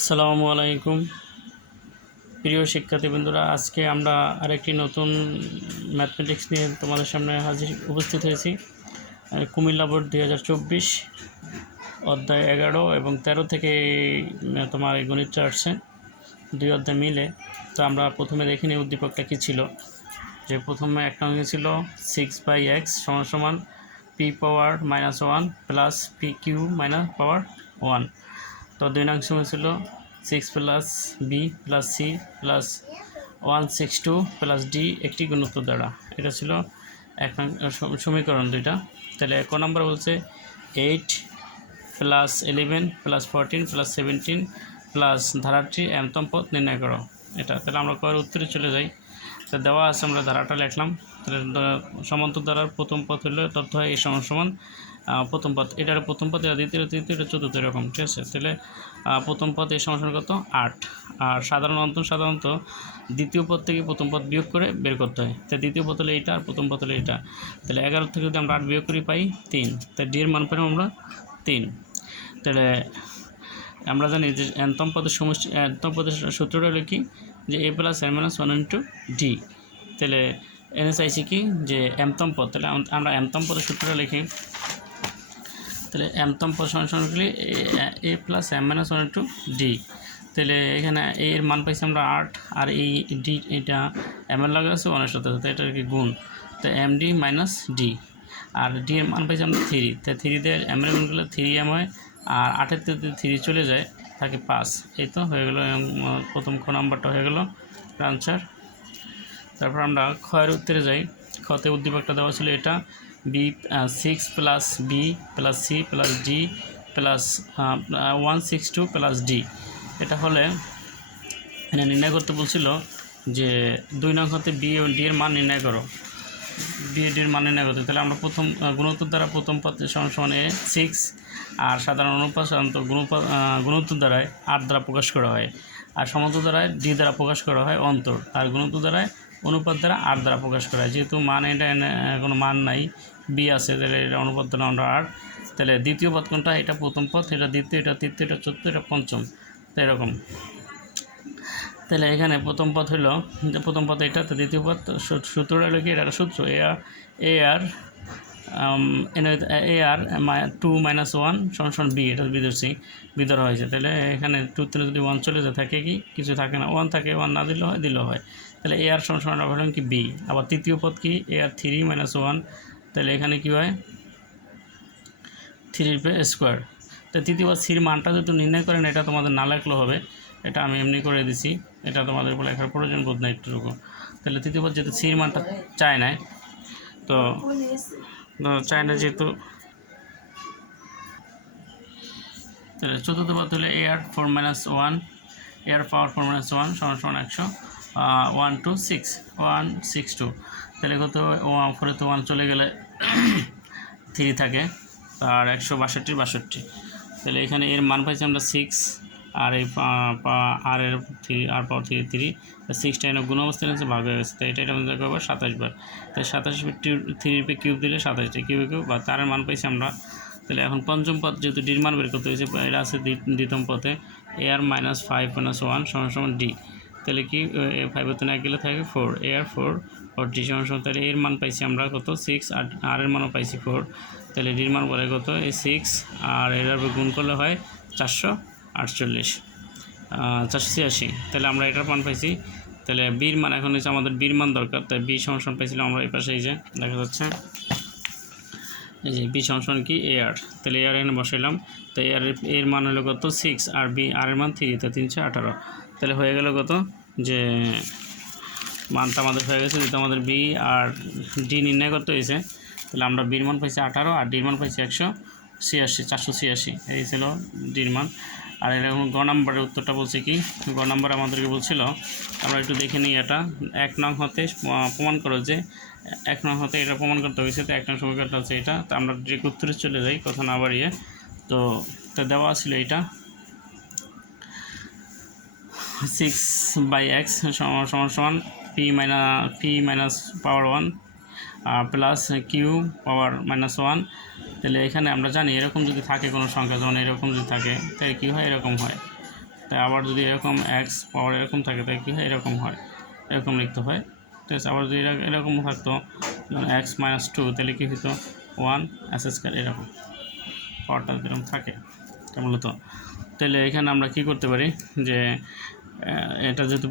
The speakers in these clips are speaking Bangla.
আসসালামু আলাইকুম প্রিয় শিক্ষার্থী বন্ধুরা, আজকে আমরা আরেকটি নতুন ম্যাথমেটিক্স নিয়ে তোমাদের সামনে উপস্থিত হয়েছি। কুমিল্লা বোর্ড 2024 অধ্যায় 11 এবং 13 থেকে তোমার এই গণিতটা আসছে, দুই অধ্যায় মিলে। তো আমরা প্রথমে দেখে নিই উদ্দীপকটা কী ছিল। যে প্রথমে একটা অঙ্ক ছিল 6/x সমান p power -1 plus p Q minus power 1। তো দুই নং সময় ছিল 6 plus B plus C plus 162 plus D একটি গুণোত্তর দ্বারা। এটা ছিল এক নং সমীকরণ দুইটা। তাহলে এক নম্বর বলছে 8 প্লাস 11 প্লাস 14 প্লাস 17 প্লাস ধারাটি এমতম পদ নির্ণয় করো। এটা তাহলে আমরা কয়ের উত্তরে চলে যাই। তো দেওয়া আছে, আমরা ধারাটা লিখলাম। তাহলে সমান্তর দ্বারার প্রথম পদ হলো তথ্য হয় এই সমান প্রথম পদ, এটার প্রথম পদ, এটা দ্বিতীয়, তৃতীয়, এটা চতুর্থ, এরকম। ঠিক আছে। তাহলে প্রথম পদ এই সমান কত 8। আর সাধারণত দ্বিতীয় পদ থেকে প্রথম পদ বিয়োগ করে বের করতে হয়। তাই দ্বিতীয় পদ হলো এইটা আর প্রথম পদ হলো এটা। তাহলে 11 থেকে যদি আমরা 8 বিয়োগ করি পাই 3। তাই ডি এর মান পেলাম আমরা 3। তাহলে আমরা জানি যে এনতম পদের সূত্রটা হলো কি, যে a plus n minus 1 into D. তাহলে এনে চাইছি কি যে এমতম পদ। তাহলে আমরা এমতম পদের সূত্রটা লিখি। তাহলে এমতম পদ সমানগুলি a plus m minus 1 into D. তাহলে এখানে a এর মান পাইছি আমরা 8, আর এই ডি এটা m এর লাগে আছে 1 এর সাথে, এটা কি গুণ। তো এম ডি মাইনাস ডি, আর ডি এর মান পাইছি আমরা 3। তাই 3 দিয়ে m এর গুণ করলে 3m হয়, আর 8-এর থেকে 3 চলে যায়, থাকে 5। এই তো হয়ে গেল প্রথম খ নাম্বারটা হয়ে গেল আনসার। তারপর আমরা খয়ের উত্তরে যাই। খতে উদ্দীপকটা দেওয়া ছিল এটা B 6 plus B plus C plus D plus 162 plus D. এটা হলে এখানে নির্ণয় করতে বলছিল যে 2 নং হতে বি এবং ডি এর মান নির্ণয় করো। বি ডির মান নির্ণয় করতে, তাহলে আমরা প্রথম গুণোত্তর দ্বারা প্রথম পদ সমান এ 6, আর সাধারণ অনুপাত সাধারণত গুণোত্তর দ্বারায় 8 দ্বারা প্রকাশ করা হয়, আর সমান্তর দ্বারায় ডি দ্বারা প্রকাশ করা হয় অন্তর, আর গুণোত্তর দ্বারায় অনুপাত দ্বারা 8 দ্বারা প্রকাশ করা হয়। যেহেতু মান এটা কোনো মান নাই, বি আছে, তাহলে এটা অনুপাত দ্বারা আমরা 8। তাহলে দ্বিতীয় পদ কোনটা, এটা প্রথম পদ, এটা দ্বিতীয়, এটা তৃতীয়, এটা চতুর্থ, এটা পঞ্চম, তো এরকম। তাহলে এখানে প্রথম পদ হলো যে প্রথম পদ এটা, তো দ্বিতীয় পদ সূত্রটা হলো কি, এটা একটা সূত্র এ আর 2 মাইনাস 1 সমান বি, এটা বি ধরা হয়েছে। তাহলে এখানে 2 থেকে যদি 1 চলে যায় থাকে কি, কিছু থাকে না, 1 থাকে, 1 না দিলেও হয়। তাহলে এ আর সমান আমরা বললাম কি বি। আবার তৃতীয় পদ কি এ আর 3 মাইনাস 1, তাহলে এখানে কি হয় 3 স্কোয়ার। তো তৃতীয় পদ সির মানটা যদি নির্ণয় করেন, এটা তোমাদের না লেখলেও হবে, এটা আমি এমনি করে দিছি, এটা তোমাদের উপর লেখার প্রয়োজন বোধ নাই একটুকু। তাহলে তৃতীয় পদ যেহেতু সির মানটা চায় না, তো চায় না যেহেতু, তাহলে চতুর্থ পদ হলে এ আর 4 মাইনাস 1, এ আর পাওয়ার 4 মাইনাস 1 সমান 162। তাহলে কত 4 তো 1 চলে গেলে 3 থাকে, আর 162। তাহলে এখানে এর মান পাইছি আমরা 6, আর এই আর এর 3, আর পাওয়ার 3, 6টা এনে গুণ অবস্থায় আছে, ভাগ হয়ে গেছে। তো এটা আমাদের করবো 27 বার। তাই 27 3 কিউব দিলে 27টা কিউব বা তারের মান পাইছি আমরা। তাহলে এখন পঞ্চম পদ যেহেতু ডির মান বের করতে হয়েছে, এটা আছে দ্বিতীয় পদে এ আর মাইনাস 5 মাইনাস 1 সমান ডি। তাহলে কি 5 তো না গেলে থাকে 4, এ আর 4 আর ডি সমান। তাহলে এর মান পাইছি আমরা কত 6, আর এর মানও পাইছি 4। তাহলে ডির মান বলে কত এই 6, আর এর গুণ করলে হয় 486। তাহলে আমরা এটার মান পাইছি। তাহলে বির মান এখন হচ্ছে আমাদের বির মান দরকার, তাই বি সমান পাইছিলাম আমরা এই পাশে, এই যে দেখা যাচ্ছে এই যে বি সমান কি এ আর। তাহলে এ আর এখানে বসাইলাম। তো এর মান হলো কত 6, আর বি আর এর মান 3, তো 318। তাহলে হয়ে গেল কত, যে মানটা আমাদের হয়ে গেছে, যেহেতু আমাদের বি আর ডি নির্ণয় করতে হয়েছে। তাহলে আমরা বির মান পাইছি 18, আর ডির মান পাইছি 486। এই ছিল ডির মান। আর এরকম গ নাম্বারের উত্তরটা বলছে কি, গ নাম্বার আমাদেরকে বলছিল, আমরা একটু দেখে নিই। এটা 1 নং হতে প্রমাণ করো যে 1 নং হতে এটা প্রমাণ করতে হয়েছে। তো 1 নং সমীকরণটা হচ্ছে এটা। তো আমরা ডিরেক্ট উত্তরে চলে যাই, কথা না বাড়িয়ে। তো দেওয়া ছিল এটা 6/x সমান P minus power 1 plus Q power -1। তাহলে এখানে আমরা জানি এরকম যদি থাকে কোনো সংখ্যা, যেমন এরকম যদি থাকে, তাহলে কী হয়, এরকম হয়। তাই আবার যদি এরকম এক্স পাওয়ার এরকম থাকে তাই কী হয়, এরকম হয়, এরকম লিখতে হয়, ঠিক আছে। আবার যদি এরকম থাকতো এক্স মাইনাস টু, তাহলে কী হতো, ওয়ান এস স্কোয়ার, এরকম পাওয়ারটা এরকম থাকে মূলত। তাহলে এখানে আমরা কি করতে পারি যে এটা যেহেতু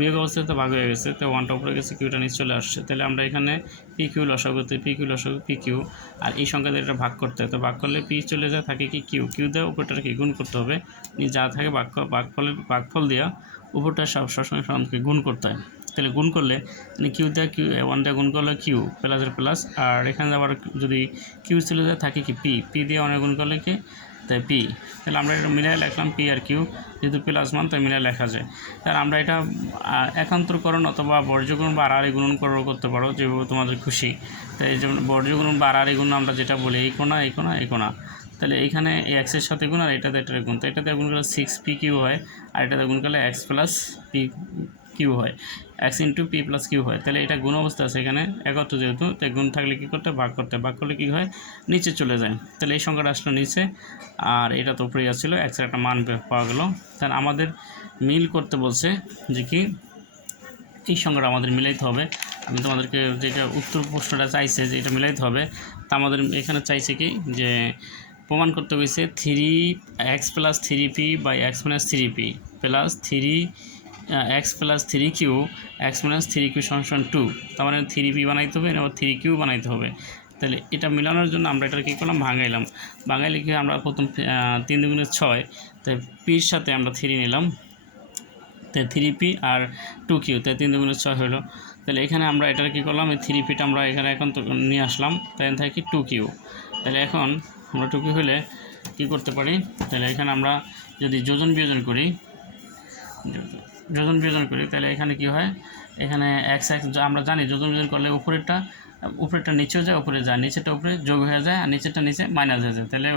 বিয়োগ অবস্থায় তো ভাগ হয়ে গেছে, তো ওয়ানটা উপরে গেছে, কিউটা নিচে চলে আসছে, তাহলে আমরা এখানে পি কিউ লসাগু করতে, পি কিউ লসাগু পি কিউ, আর এই সংখ্যা দিয়ে এটা ভাগ করতে হয়, তো ভাগ করলে পি চলে যায়, থাকে কি কিউ, কিউ দিয়ে উপরটাকে গুণ করতে হবে, যা থাকে ভাগফল দেওয়া উপরটা সবসময় সমানকে গুণ করতে হয়। তাহলে গুণ করলে কিউ দিয়ে কিউ ওয়ান দিয়ে গুণ করলে কিউ প্লাসের প্লাস, আর এখানে আবার যদি কিউ চলে যায় থাকে কি পি, পি দিয়ে অনেক গুণ করলে কি তাই পি। তাহলে আমরা এটা মিলাই লিখলাম পি আর কিউ, যেহেতু প্লাস মান তাই মিলাই লেখা যায়। তাহলে আমরা এটা একান্তরকরণ অথবা বর্জ্যগুণ বা আড়াআড়ি গুণন করতে পারো, যেভাবে তোমাদের খুশি। তাই এই যেমন বর্জ্যগুণ বা আড়াআড়ি গুণ আমরা যেটা বলি এই কোণা এই কোণা এই কোণা, তাহলে এইখানে এই এক্সের সাথে গুণ আর এটাতে এটার গুণ, তো এটাতে গুণ করলে 6p কিউ হয়, আর এটাতে গুণ করলে x প্লাস পি কিউ হয়, x into P plus Q হয়। তাহলে এটা গুণ অবস্থা আছে এখানে একত্র, যেহেতু তাই গুণ থাকলে কী করতে, ভাগ করলে কী হয়, নিচে চলে যায়। তাহলে এই সংখ্যাটা আসলো নিচে, আর এটা তো উপরেই আসছিলো, এক্সের একটা মান পাওয়া গেল। তাহলে আমাদের মিল করতে বলছে যে কি এই সংখ্যাটা আমাদের মিলাইতে হবে। আমি তোমাদেরকে যেটা উত্তর প্রশ্নটা চাইছে যে এটা মিলাইতে হবে, তা আমাদের এখানে চাইছে কি যে প্রমাণ করতে হয়েছে 3x plus 3p by x minus 3p plus 3x plus 3q x minus 3q সমান 2, তার মানে 3p বানাইতে হবে, আবার 3q বানাইতে হবে। তাহলে এটা মিলানোর জন্য আমরা এটা কী করলাম, ভাঙাইলে কি আমরা প্রথম 3 দুগুণে 6, তাই পির সাথে আমরা 3 নিলাম, তাই 3p আর 2q, তাই 3 দুগুণে 6 হলো। তাহলে এখানে আমরা এটার কী করলাম, এই 3pটা আমরা এখানে এখন তো নিয়ে আসলাম, তাই থাকে কি 2q। তাহলে এখন আমরা 2q হলে কী করতে পারি, তাহলে এখানে আমরা যদি যোজন বিয়োজন করি তাহলে এখানে কি হয়, এখানে x আমরা জানি যোজন বিয়োজন করলে উপরেরটা নিচেও যায়, উপরে যায়, নিচেরটা উপরে যোগ হয়ে যায়, আর নিচেরটা নিচে মাইনাস হয়ে যায়। তাহলে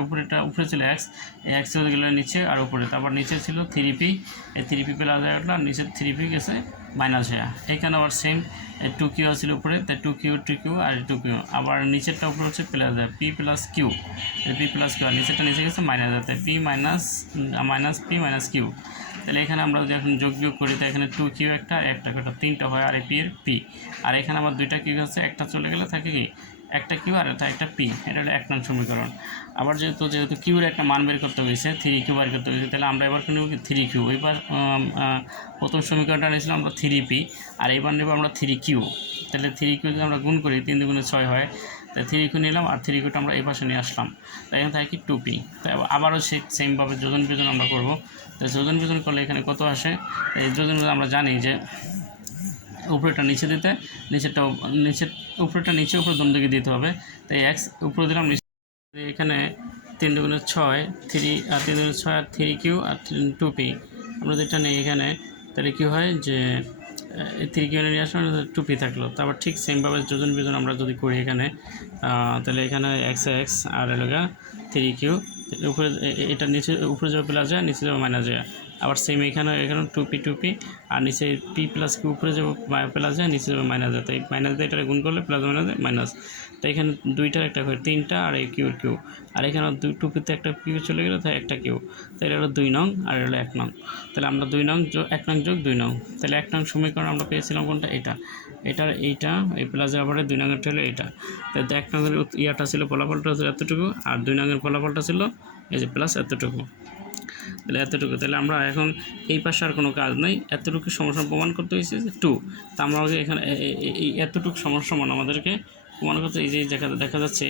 উপরে ছিল x, এই x হয়ে গেলো নিচে আর উপরে, তারপর নিচে ছিল 3p, এই 3p প্লাস হয়ে গেলো, আর নিচের 3p গেছে মাইনাস হয়ে। এখানে আবার সেম 2q ছিল উপরে, তাই 2q আর 2q, আবার নিচেরটা উপরে হচ্ছে প্লাস যায়, p প্লাস কিউ, আর নিচেরটা নিচে গেছে মাইনাস যায়, তাই p minus p minus Q. তাহলে এখানে আমরা যদি এখন যোগ করি, তাই এখানে 2q একটা 3টা হয়, আর এই পি এর পি, আর এখানে আবার 2টা কিউ আছে, একটা চলে গেলে থাকে কি একটা কিউ আর একটা পি, এটা হলো 1 নং সমীকরণ। আবার যেহেতু কিউর একটা মান বের করতে হয়েছে, 3q বের করতে হয়েছে, তাহলে আমরা এবার নেব কি 3q। এবার প্রথম সমীকরণটা নিয়েছিলাম আমরা 3p, আর এবার নেব আমরা 3q। তাহলে 3q যদি আমরা গুণ করি 3 দুগুণে 6 হয়, তাই 3q নিলাম, আর 3qটা আমরা এই পাশে নিয়ে আসলাম, তাই এখানে থাকে কি 2p। তাই আবারও সেমভাবে যোজন বিয়োজন আমরা করবো। তাই যোজন বিয়োজন করলে এখানে কত আসে, এই যোজন আমরা জানি যে উপরেটা নিচে দিতে, উপরেটা নিচে উপরে দম দিকে দিতে হবে, তাই x উপরে দিলাম, নিচে এখানে 3 দুগুণে 6, 3 আর 3 দুগুণে 6 আর 3q আর 2p আমরা যেটা নেই এখানে, তাহলে কী হয় যে 3q নিয়ে আসলাম, 2p থাকলো। তারপর ঠিক সেমভাবে যোজন বিয়োজন আমরা যদি করি এখানে, তাহলে এখানে x আর এলাকা 3q, উপরে এটা নিচে উপরে যাবে প্লাস যায়, নিচে যাবে মাইনাস যায়, আবার সেম এখানে 2p আর নিচে p প্লাস কিউ উপরে যাবে প্লাস যায়, নিচে যাবে মাইনাস যায়, তাই মাইনাস দিয়ে এটা গুণ করলে প্লাস মাইনাস মাইনাস, তাই এখানে 2টার একটা হয় 3টা, আর এই কিউ, আর এখানে 2pতে একটা কিউ চলে গেলো, তাই একটা কিউ, তাই এটা হলো 2 নং আর এটা হলো 1 নং। তাহলে আমরা 1 নং যোগ 2 নং, তাহলে 1 নং সমীকরণ আমরা পেয়েছিলাম কোনটা, এইটা এই প্লাসের আবার 2 নংয়েরটা হলো এটা। তাই 1 নংয়ের ইয়াটা ছিল, ফলাফলটা ছিল এতটুকু, আর 2 নংয়ের ফলাফলটা ছিল এই যে প্লাস এতটুকু, তাহলে আমরা এখন এই পাশে আর কোনো কাজ নেই, এতটুকু সমস্যা প্রমাণ করতে হয়েছে যে 2, তা আমরা এখানে এই এতটুকু সমস্যা আমাদেরকে প্রমাণ করতে, এই যে দেখা যাচ্ছে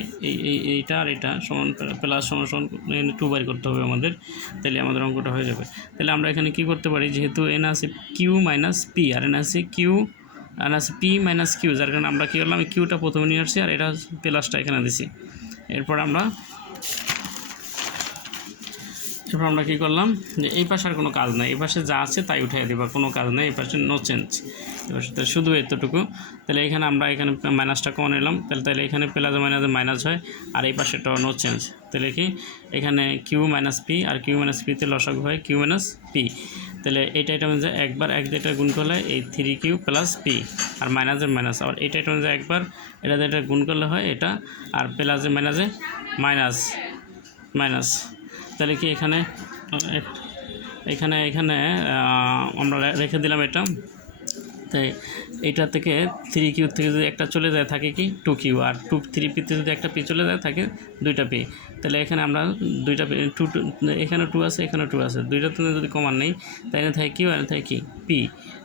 এইটা আর এটা সমান প্লাস সমান 2 বাই করতে হবে আমাদের, তাহলে আমাদের অঙ্কটা হয়ে যাবে। তাহলে আমরা এখানে কি করতে পারি, যেহেতু এন আছে Q minus P R N আছে পি মাইনাস কিউ, যার কারণে আমরা কী করলাম, কিউটা প্রথমে নিয়ে আসছি আর এটা প্লাসটা এখানে দিছি। এরপর আমরা কী করলাম যে এই পাশে আর কোনো কাজ নাই, এই পাশে যা আছে তাই উঠিয়ে দেবা, কোনো কাজ নেই, এই পাশে নো চেঞ্জ, এই পাশে শুধু এতটুকু। তাহলে এখানে আমরা মাইনাসটা কমন নিলাম, তাহলে এখানে প্লাস মাইনাস হয়, আর এই পাশেটাও নো চেঞ্জ। তাহলে কি এখানে কিউ মাইনাস পি, আর কিউ মাইনাস পিতে লসাগু হয় কিউ মাইনাস পি। তাহলে এটা মধ্যে একবার দিয়ে গুণ করলে এই 3q প্লাস পি, আর মাইনাসের মাইনাস, আবার এটা মধ্যে একবার এটা গুণ করলে হয় এটা, আর প্লাসে মাইনাসে মাইনাস। তাহলে কি এখানে এখানে এখানে আমরা রেখে দিলাম এটা। তাই এইটা থেকে 3Q থেকে যদি একটা চলে যায় থাকে কি 2Q, আর 3P-তে যদি একটা P চলে যায় থাকে 2টা P। তাহলে এখানে আমরা 2টা এখানে 2 আছে, এখানে 2 আছে, দুইটাতে যদি কমান নেই তাই থাকে Q আর থাকে কি P,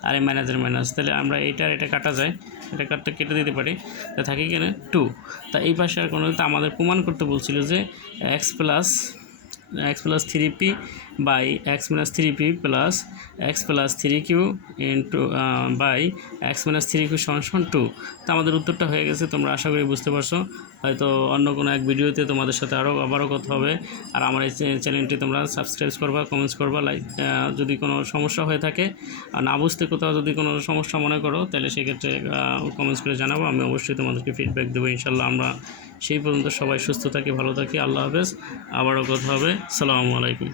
আর এই মাইনাসের মাইনাস। তাহলে আমরা এটা কাটা যায়, এটা কেটে দিতে পারি, তা থাকে কি 2। তা এই পাশে আর কোনো আমাদের প্রমাণ করতে বলছিল যে x plus 3P by x minus 3P plus x plus 3Q into by x minus 3Q সমান 2। তো আমাদের উত্তরটা হয়ে গেছে, তোমরা আশা করি বুঝতে পারছো। হয়তো অন্য কোনো এক ভিডিওতে তোমাদের সাথে আবারও কথা হবে। আর আমার এই চ্যানেলটি তোমরা সাবস্ক্রাইব করবা, কমেন্টস করবা, লাইক। যদি কোনো সমস্যা হয়ে থাকে আর না বুঝতে কোথাও যদি কোনো সমস্যা মনে করো তাহলে সেক্ষেত্রে কমেন্টস করে জানাবো, আমি অবশ্যই তোমাদেরকে ফিডব্যাক দেবো ইনশাল্লাহ। আমরা সেই পর্যন্ত সবাই সুস্থ থাকি, ভালো থাকি। আল্লাহ হাফেজ, আবারও কথা হবে। আসসালামু আলাইকুম।